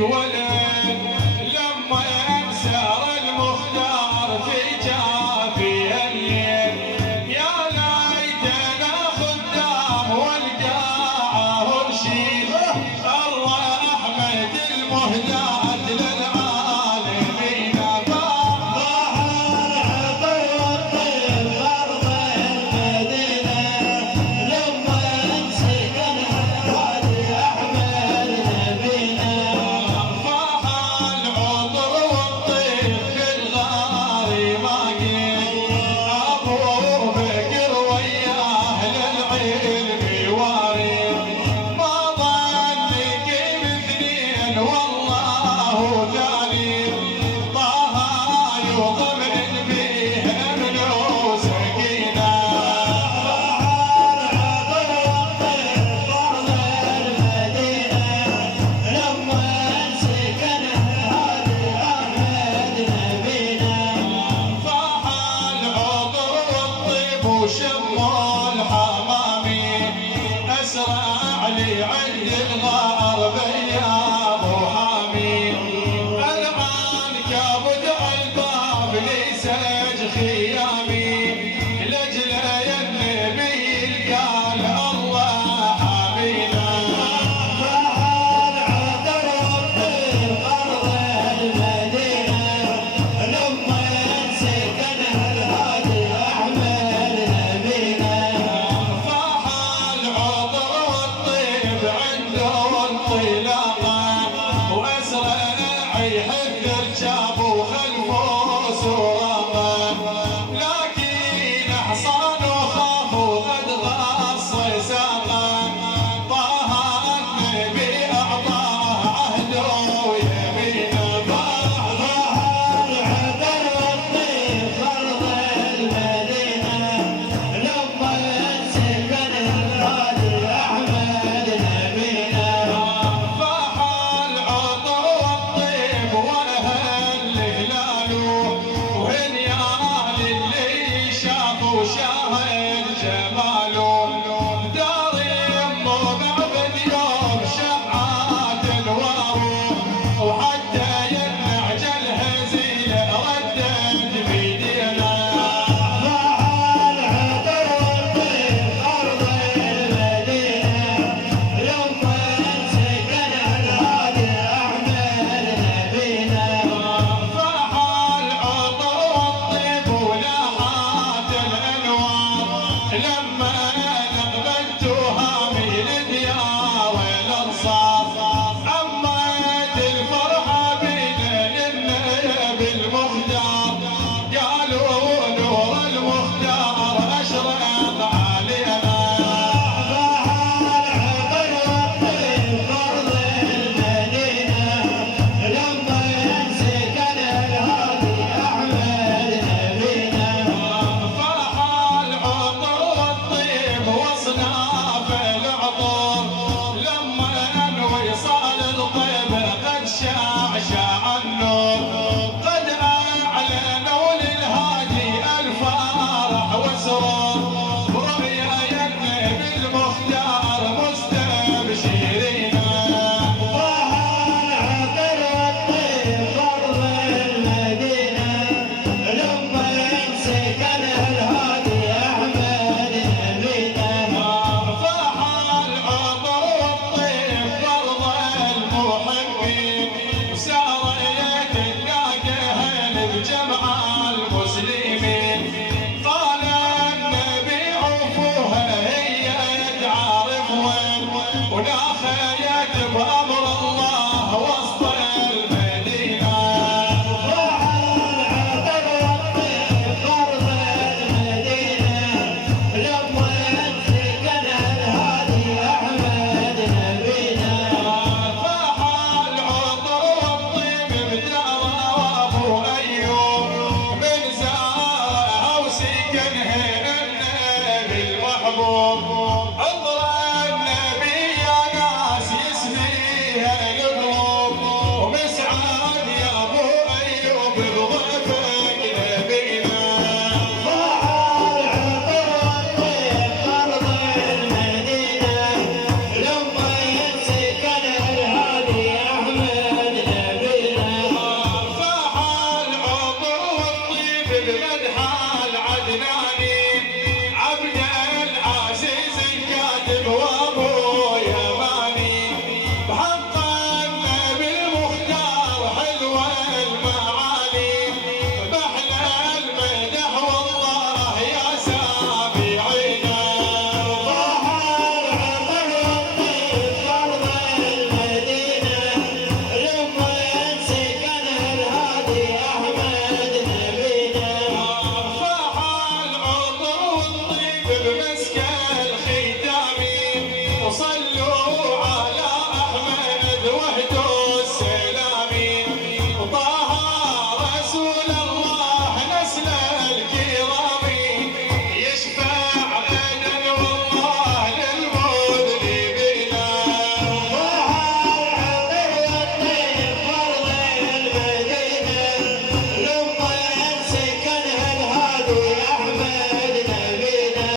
ولد لما ينسر المختار في جافي الليل يا ليتنا خدام والقاعة ورشيد الرحمة المهداة للعالمين ضاع العطر والطير أرض المدينة لما سكن هادي أحمد نبينا فاح العطر والطير في الغار ما أبو بكر وياه للعلم وارد ما ظن كيف اثنين والله ثالث طه يطمئن به امن وسكينه العطر والطير فرض المدينه لما سكن هادي احمد نبينا فاح العطر والطيب وشموا الحمامي اسرع لي عند الغار يا ابو حامي العان كابد الباب لسج خيامي لاجل يا النبي قال الله حامينا فاح العطر والطيب ارض المدينه لما سكن الهادي احمد نبينا فاح العطر والطيب عنده انطلاقه واسرع يحب